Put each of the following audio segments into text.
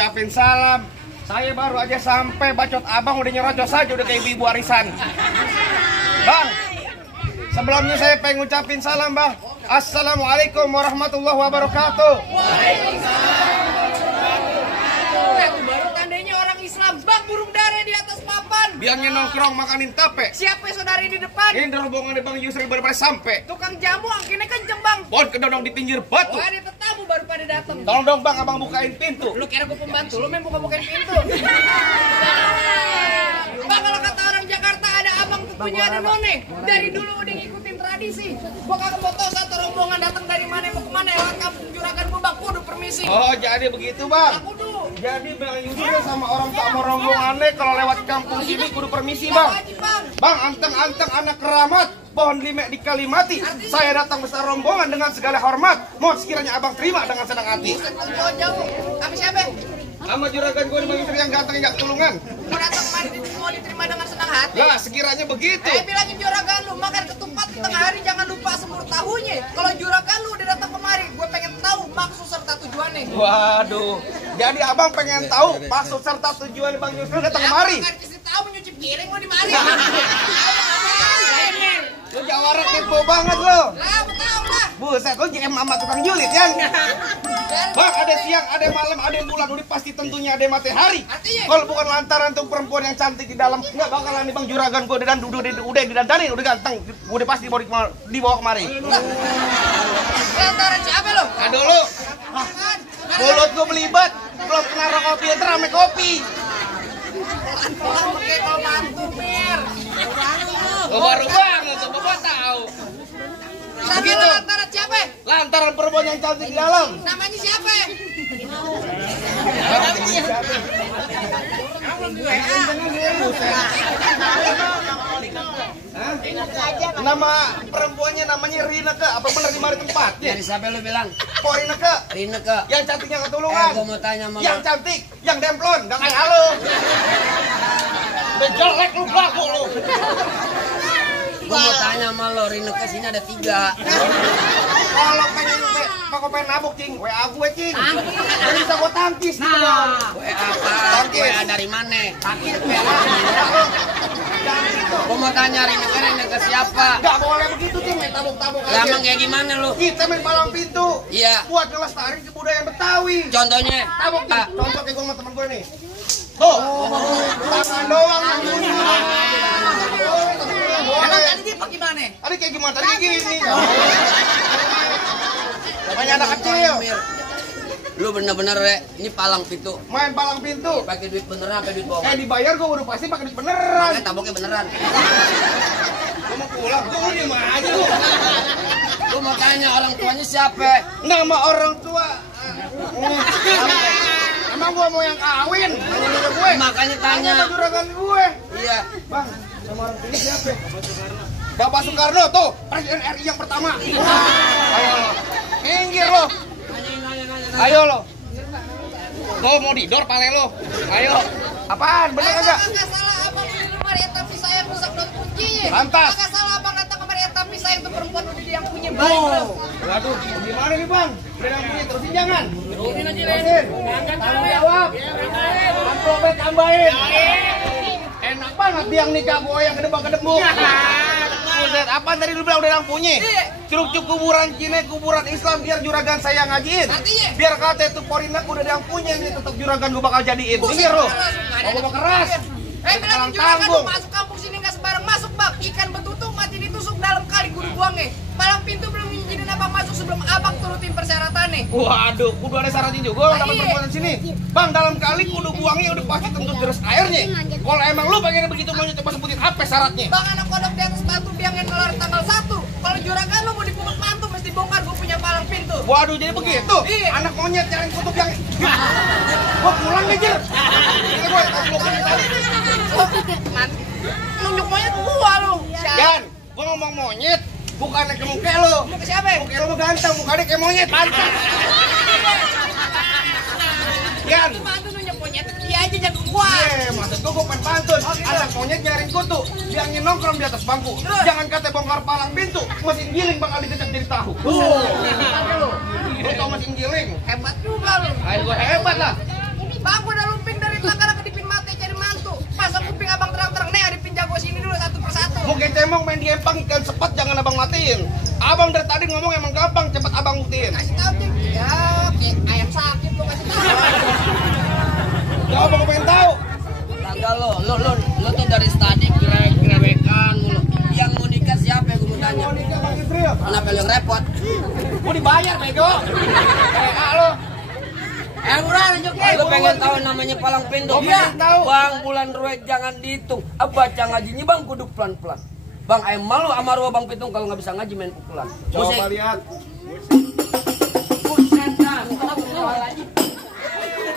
ngucapin salam. Saya baru aja sampai, bacot abang udah nyerocos aja udah kayak ibu arisan. Bang, sebelumnya saya pengen ngucapin salam bang. Assalamualaikum warahmatullahi wabarakatuh. Baru tandanya orang Islam. Bang, burung dara di atas papan. Biangnya nongkrong makanin tape. Siapa saudari di depan? Ini rombongan Bang Yusril baru pada sampai. Tukang jamu angkinnya kenceng bang. Bon kedodong di pinggir batu. Oh, ada tetamu baru pada datang. Tolong dong bang, abang bukain pintu. Lu kira gue pembantu, lu main buka-bukain pintu. Bang, kalau kata orang Jakarta ada abang tentunya ada none. Dari dulu udah ngikutin tradisi. Gua kagak mau tahu satu rombongan datang dari mana mau kemana, lewat kampung Juragan gua bang, kudu permisi. Oh jadi begitu bang. Aku dulu. Jadi Bang Yusril sama orang tua sama rombongannya kalau lewat kampung sini kudu permisi bang. Bang, anteng-anteng anak keramat, pohon limek di Kalimati. Saya datang besar rombongan dengan segala hormat. Mohon sekiranya abang terima dengan senang hati. Jauh-jauh. Sama siapa? Sama juragan gue Bang Yusril yang ganteng yang tulungan. Mau datang kemari mau diterima dengan senang hati. Lah sekiranya begitu. Bilangin juragan lu makan ketupat di tengah hari jangan lupa semur tahunya. Kalau juragan lu udah datang kemari, gue pengen tahu maksud serta tujuannya. Waduh, jadi abang pengen tahu maksud serta tujuan Bang Yusril datang kemari. Kan kasih tahu nyuci piring mau di mari. Lu jawara kepo banget lo. Lah, tahu lah. Buset, lu JM sama tukang julid kan? Bang, ada siang, ada malam, ada bulan, udah pasti tentunya ada matahari. Kalau bukan lantaran tuh perempuan yang cantik di dalam, nggak bakalan nih bang juragan gue dan udah didandanin, udah ganteng, udah pasti dibawa kemari. Lantaran siapa lo? Aduh lu, mulut gue melibat, belum kena rokok filter sama kopi. Oke, kalau mantu mir. Baru banget, tuh bapak tahu. Begitu. Lantaran siapa? Lantaran perempuan yang cantik di dalam. Namanya siapa? Nama perempuannya namanya Rineke. Apa benar di mari tempatnya? Dari siapa lu bilang? Oh Rineke. Rineke. Yang cantiknya ketulungan. Gua mau tanya sama yang cantik, yang demplon, gak kayak halo. Udah jelek lu belagu lu. Gua mau tanya sama lo, Rineke sini ada 3. Kalau pengen nabuk cing, WA gue cing. Jadi bisa gue tangkis gitu dong. WA apa? WA dari mana? Sakit WA. Gua mau tanya Rineke siapa? Gak boleh begitu cing, main tabuk-tabuk Lah aja. emang kayak gimana lu? Kita main palang pintu. Iya. Buat ngelestariin kebudayaan Betawi. Contohnya? Tabuk cing, contoh kayak gue sama temen gue nih. Tuh, tangan doang yang bunyi. Emang tadi dia pakai mana? Tadi kayak gimana? Tadi kayak gini. Banyak anak kecil. Lu bener-bener ini palang pintu. Main palang pintu. Pakai duit beneran apa duit bohongan? Dibayar gue udah pasti pakai duit beneran. Makanya taboknya beneran. Gue mau pulang, gue mau diem aja lu. Lu mau tanya orang tuanya siapa? Nama orang tua. Emang gue mau yang kawin? Nanya gue. Makanya tanya. Sama juragan gue. Iya. Bang, sama orang tuanya siapa? Bapak Soekarno tuh, Presiden RI yang pertama. Ayo lo, minggir lo. Ayo lo. Lo mau didor pale lo. Ayo. Apaan? Bener kagak? Kagak salah abang di lemari tapi saya rusak dan kuncinya. Lantas. Kagak salah abang datang kemari tapi saya itu perempuan udah yang punya baik belum. Waduh, gimana nih bang? Udah yang punya terusin jangan. Terusin. Tanggung jawab. Amplopnya tambahin. Enak banget biang nikah gue yang kedebak-kedebuk. Buset, apaan tadi lu bilang udah yang punya? Curug-curug kuburan Cina, kuburan Islam biar juragan saya ngajiin. Biar kata itu Porinak udah yang punya ini tetap juragan gue bakal jadiin. Minggir lo. Ngomong keras. Bilangin juragan lu masuk kampung sini nggak sembarang masuk bang. Ikan betutu mati ditusuk dalam kali kudu buangnya. Palang pintu belum izinin abang masuk sebelum abang turutin persyaratannya. Waduh, kudu ada syaratnya juga dapat perbuatan sini. Bang, dalam kali kudu buangnya udah pasti tentu terus airnya. Kalau emang lu pengen begitu mau coba sebutin apa syaratnya? Bang, anak kodok di atas batu biangin ngelar tanggal 1. Kalau juragan lu mau dipungut mantu mesti bongkar gue punya palang pintu. Waduh, jadi begitu? Iya. Anak monyet nyariin kutub yang... Gua pulang ngejer. Ini gue Nunjuk monyet gua lu. Dan, gua ngomong monyet, bukannya ke muka lo. Muka siapa? Muka lo ganteng, mukanya kayak monyet, pantas. Yan. Mantu nunjuk monyet, dia aja jago gua. Maksud gua pengen pantun. Anak monyet nyariin kutu, bilangin nongkrong di atas bangku. Jangan kata bongkar palang pintu, mesin giling bakal dicecek jadi tahu. Lu tau mesin giling? Hebat juga lu. Ayo gua hebat lah. Bang udah lumping dari Tangerang ke Dipin Mate cari mantu. Pasang kuping abang terang-terang nih, Dipin jago sini dulu satu persatu. Mau kecemong main di empang ikan sepat jangan abang matiin. Abang dari tadi ngomong emang gampang, cepat abang buktiin. Kasih tahu Cing. Ya, kayak ayam sakit lo kasih tahu. Jawab abang pengen tahu. Kagak lo tuh dari tadi grewekan mulu. Yang mau nikah siapa yang gue mau tanya? Mau nikah Bang Israel. Kenapa lu yang repot? Mau dibayar bego. Lo. Murah Joki. Lu pengen tahu namanya palang pintu? Oh, pengen tahu. Bang, bulan ruwet jangan dihitung. Baca ngajinya bang kudu pelan-pelan. Bang, ayam malu sama ruwa bang pitung kalau nggak bisa ngaji main pukulan. Coba lihat. Buset dah.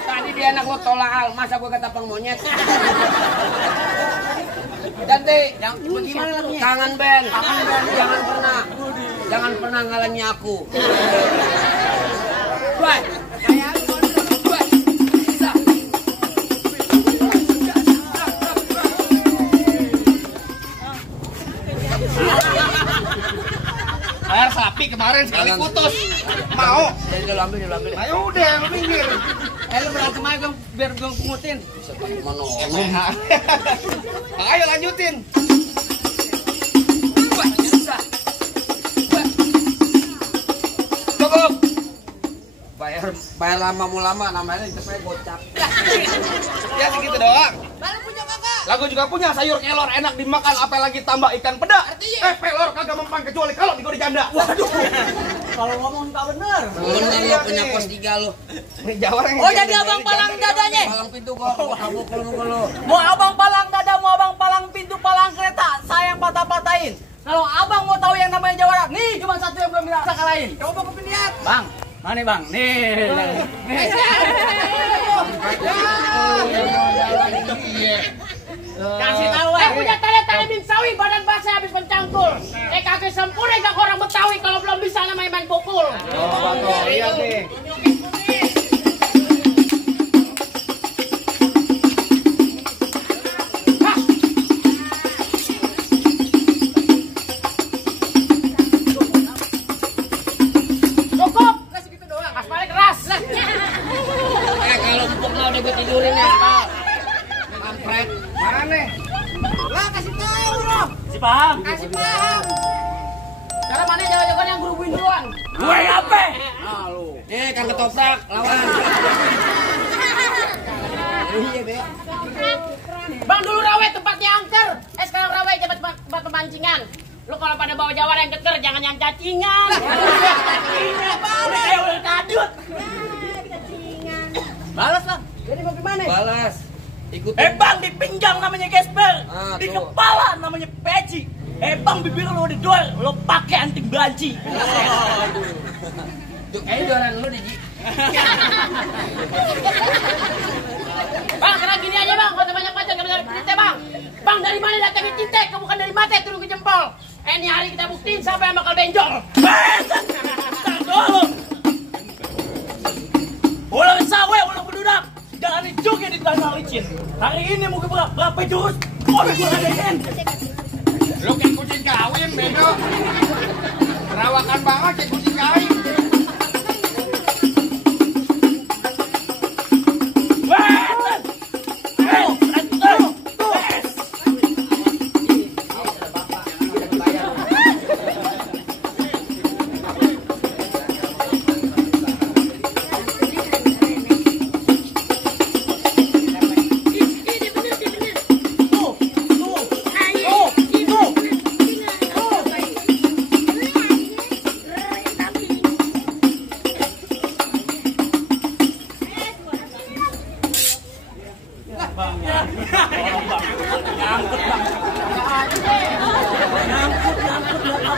Tadi dia anak lo tolak, masa gua kata pang monyet. Ganti, Bagaimana lagunya? kangen band, jangan pernah ngalangi aku. Baik. Air sapi kemarin sekali Jangan. putus. Mau? Jadi lu ambil. Ayo udah, lu minggir. Lu berantem aja biar gue pungutin. Mana? Ayo lanjutin. Cukup. Bayar lama mau lama namanya cepet gocap. Ya segitu doang. Lalu punya kakak. Lagu juga punya sayur kelor enak dimakan, apalagi tambah ikan peda. Artinya? Pelor kagak mempan kecuali kalau digoreng janda. Waduh. Kalau ngomong tak bener. Bener lo punya pos 3 lo. Ini Jawara yang Oh jadi abang palang dadanya. Palang pintu kok. Kabuk lo. Mau abang palang dada, mau abang palang pintu, palang kereta, saya yang patah-patahin. Kalau abang mau tahu yang namanya Jawara, nih cuma satu yang belum bisa kalahin. Coba kupin lihat. Bang, mana bang? Nih. Kasih tahu punya tanda-tanda bin sawi, badan basah habis mencangkul. Kaki sempurna gak orang Betawi kalau belum bisa namanya main pukul. Lihat nih. Cukup, kasih gitu doang. Aspalnya keras. Kalau empuk udah gue tidurin ya. Kampret. Mana? Lah kasih tahu loh. Si paham. Kasih paham. Sekarang mana jalan-jalan yang gurubuin duluan? Gue apa? Nih kan ketoprak lawan. Iya be. Bang dulu rawe tempatnya angker. Sekarang rawe tempat pemancingan. Lu kalau pada bawa Jawara yang keker jangan yang cacingan. Udah kadut. Balas lah. Jadi mau gimana? Balas. Ikutin. Bang di pinggang namanya gesper, di tuh. kepala namanya peci. Bang bibir lo di dor, lo pakai anting banci. Kayaknya jualan lu deh Ji. Bang, sekarang gini aja bang, kalau banyak pacar gak bisa cinta bang. Bang dari mana datangnya cinta? Kamu bukan dari mata turun ke jempol. Ini hari kita buktiin siapa yang bakal benjol. Bentar dulu. Ulang sawe, ulang berdudak. Jangan juga di tanah licin. Hari ini mau berapa jurus? Oh, gue adain. Lu kayak kucing kawin, bego. Perawakan banget kayak kucing kawin.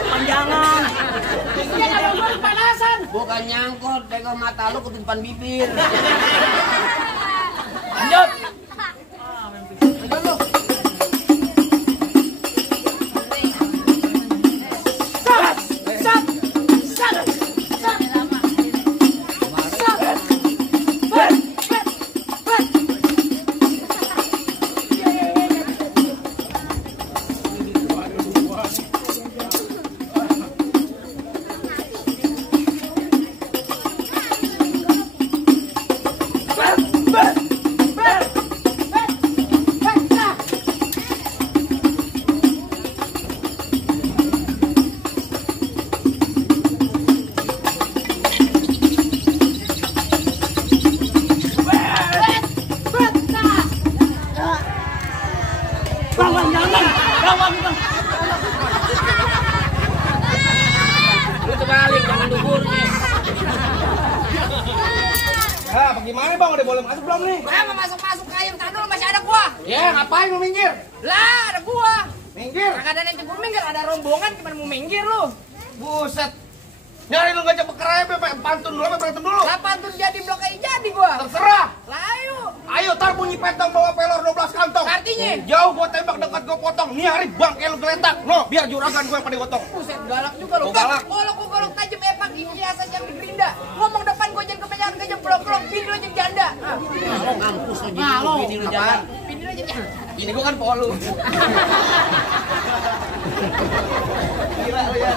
Panjangan. Iya kalau gue kepanasan. Bukan nyangkut, pegang mata lu ke depan bibir. Lanjut. gimana bang? Udah boleh masuk belum nih? Gua mau masuk kayu tanah masih ada gua. Ya ngapain lu minggir? Lah, ada gua. Minggir. Kagak ada yang gua minggir, ada rombongan gimana mau minggir lu? Buset. Nyari lu ngajak bekerja, pantun dulu, berantem dulu. Lah pantun jadi blok kayak jadi gua. Terserah. Lah ayo. Ayo tar bunyi petang bawa pelor 12 kantong. Artinya? Jauh gua tembak, dekat gua potong. Nih hari bangke lu geletak. No, biar juragan gua yang pada gotong. Buset galak juga lu. Oh, galak. Kalau gua golok tajam epak gini biasa yang di gerinda. Ngomong depan gua jangan kebanyakan kejam blok-blok bini lu jadi janda. Ngampus lo jadi bini lu jalan. Bini lu jadi janda. Ini gua kan polu. Gila lu ya.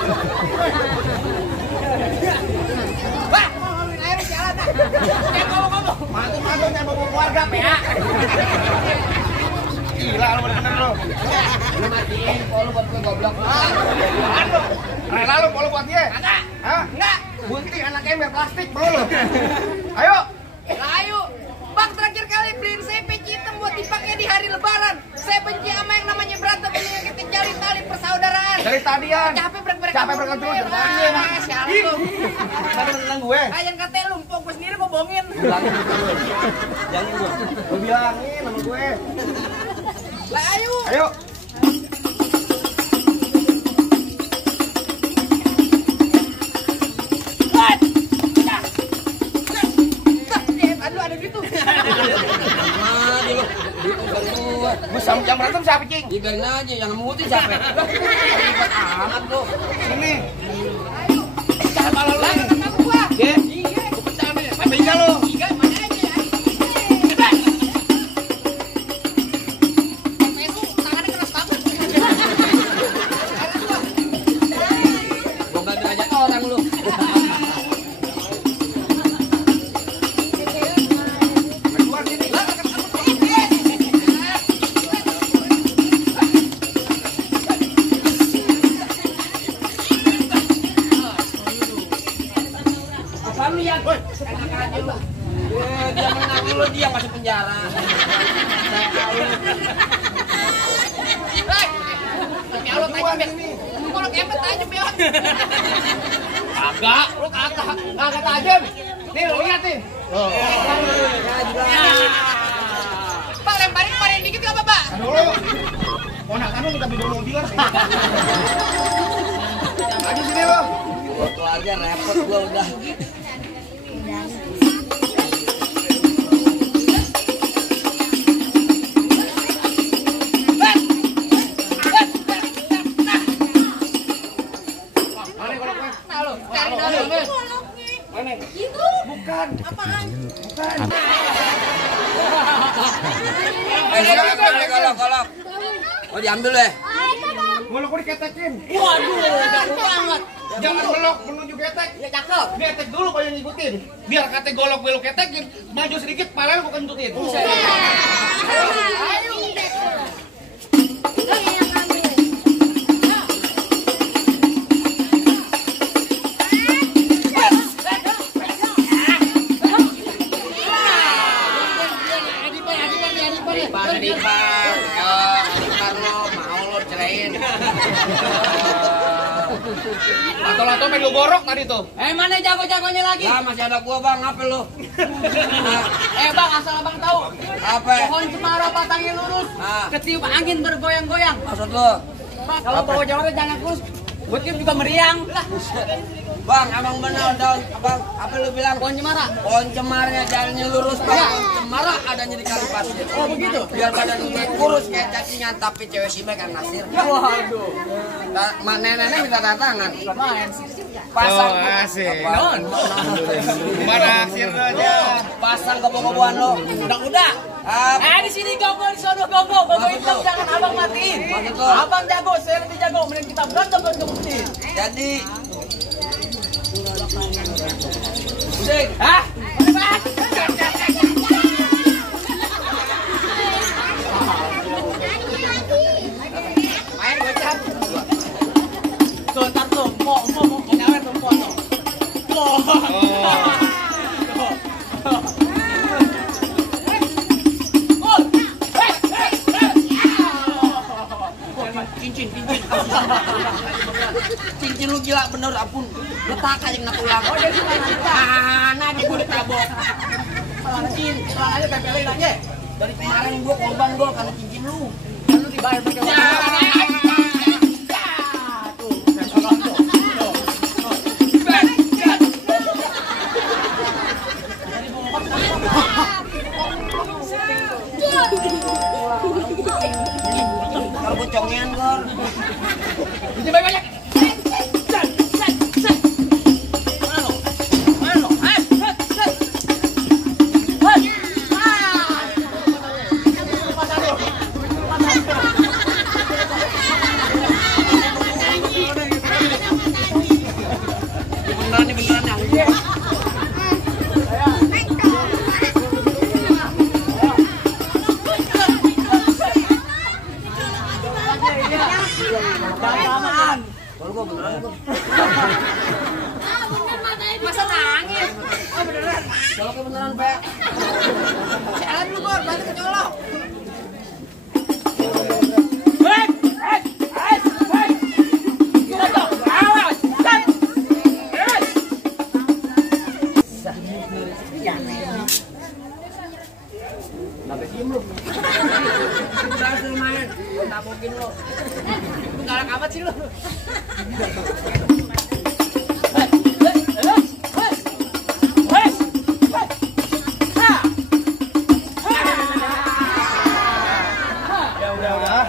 Wah, ngomongin air jalan dah. Jangan ngomong-ngomong. Mantu-mantu yang bawa keluarga, PA. Gila lu bener-bener lu. Lu matiin polu buat gue goblok. Apaan lu? Rela lu polu buat dia? Enggak. Hah? Enggak. Bunting anak ember plastik mau lu. Ayo. Lah ayo. Bang terakhir kali beliin saya peci hitam buat dipakai di hari lebaran. Saya benci sama yang namanya berantem ini yang kita jalin tali persaudaraan. Dari tadian. Capek brek-brek. Capek brek terus. Sialan lu. Tadi tentang gue. Kayak kata lu, empok gue sendiri mau bohongin. Jangan gua. Lu bilangin sama gue. Lah ayo. Ayo. Aduh ada gitu. Mati lu. Bukan gua. Gue sama jam berantem siapa, Cing? Dibiarin aja yang ngutin siapa? Ribet amat lu. Sini. Ayo. Jangan malah lu. Lah kata gua. Ye. Iya. Gue pecah nih. Pindah lu. Tiga mana aja. Itu tangannya keras banget. Gua gak derajat orang lu. Keluar sini. Apaan lu yang? Enak aja lu. Dia menang lu, dia masuk penjara. Ya Allah tajam ya. Lu kalau kepet tajam ya. Kagak, lu kagak tajam. Nih lu lihat nih. Pak lemparin dikit enggak apa-apa? Dulu. Ponakan lu minta beli mobil. Maju sini lu. Gua keluarga repot gua udah. Mana goloknya? Nah lu, cari dulu. Mana? Itu. Bukan. Apaan? Bukan. Golok. Oh diambil deh. Golok gue diketekin. Waduh, jago banget. Jangan belok menuju ketek. Ya cakep. Ketek dulu kau yang ngikutin. Biar kate golok belok ketekin, maju sedikit pala lu bukan nyentutin. Ayo. Lato-lato main lu gorok tadi tuh. Mana jago-jagonya lagi? Lah masih ada gua bang, apa lu? Bang, asal abang tahu. Apa? Pohon cemara batangnya lurus. Ah. Ketiup angin bergoyang-goyang. Maksud lu? Bang, kalau bawa jawara jangan kurus. Gue tiup juga meriang. Lah, Bang, emang benar daun, abang, apa lu bilang? pohon cemara. Pohon cemarnya jalannya lurus, bang. Pohon cemara adanya di kali pasir. Oh, begitu? Biar badan gue kurus kayak cacingan, tapi cewek si kan nasir. Waduh. Nenek-nenek minta tangan. Main. Pasang. Oh, asik. Non. Mana aksir aja. Pasang kebo-keboan lo. Udah. Di sini gogo, di sono gogo. Gogo hitam jangan abang matiin. Maksud lo? Abang jago, saya lebih jago. Mending kita berantem dan kebuktiin. Jadi, Sik. Hah? Main bocah. Tuh, ntar tuh. Mau nyawer tuh, tuh. cincin lu gila bener, ampun. Letak aja kena tulang. Oh, dia suka nanta. Nah, dia gue ditabok. cincin, sekarang aja tempelin aja. Dari kemarin gua korban gua karena cincin lu. Kan lu dibayar pakai uang. Kalau bocongan gor. Ini banyak. Masa nangis? Oh beneran? Coloknya beneran, Pak. Jalan dulu Gor, berarti kecolok. Berhasil main, gua tapokin lo. Lu galak amat sih lu. Udah.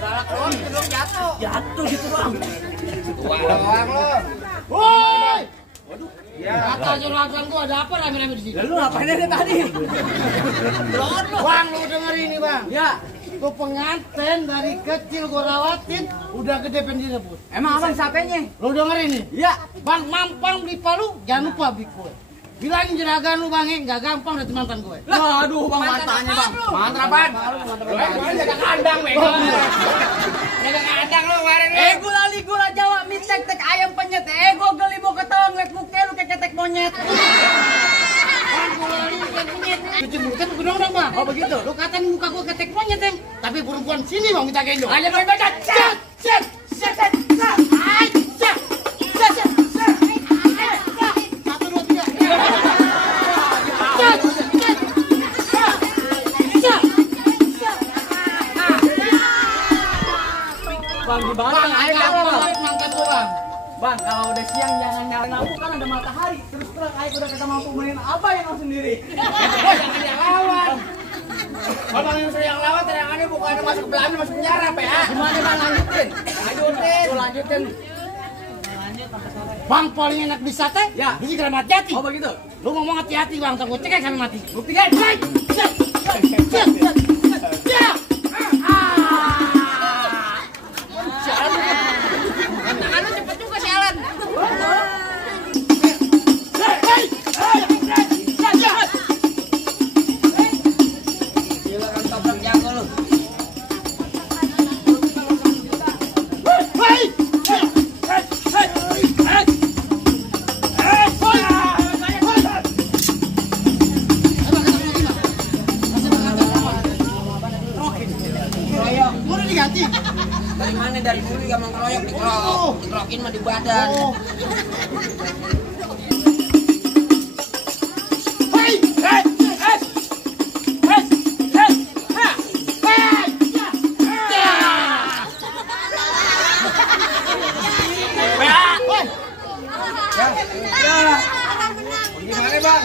Galak doang, belum jatuh. Jatuh gitu bang. Tua doang lo. Woi. Kata juragan gua ada apa rame-rame di sini? Lalu ngapain aja tadi? Bang, lu denger ini, Bang. Ya. Tuh pengantin dari kecil gua rawatin, udah gede pengen direbut. Emang abang siapanya? Lu denger ini? Ya. Bang, mampang beli palu, jangan lupa beli kue. Bilangin juragan lu, Bang, nggak gampang dari mantan gue. Aduh bang matanya bang. Mantan apaan? Jaga kandang, bego. Jaga kandang lu kemarin lu. Gula li gula Jawa mie tek ayam penyet. Gue geli mau ketawa ngeliat muka lu kayak ketek monyet. Cuci mulut kan gendong dong, Bang. Oh begitu. Lu katain muka gua ketek monyet, Em. Tapi perempuan sini, Bang, minta gendong. Ayo main baca. Cet. Satu, dua, tiga. Bang gimana? Bang, Ayo agak bang. pelit mantap gua, Bang. Bang kalau udah siang jangan nyalain lampu kan ada matahari. Terus terang Ayo udah kata mampu mainin apa yang lo sendiri. Jangan yang lawan. Kalau yang sering lawan, terangannya bukannya masuk ke belakang, masuk penjara, apa ya? Gimana bang lanjutin? Lanjutin. Bang, paling enak di sate, Ya. di Keramat Jati. Oh begitu. Lu ngomong hati-hati, Bang, tak gua cekek sampai mati. Buktikan. Tangan lu cepet juga sialan. Gila kan toprak jago lu. Udah diganti. Dari mana? Dari dulu juga mengkeroyok, dikerokin mah di badan. Gimana, Bang?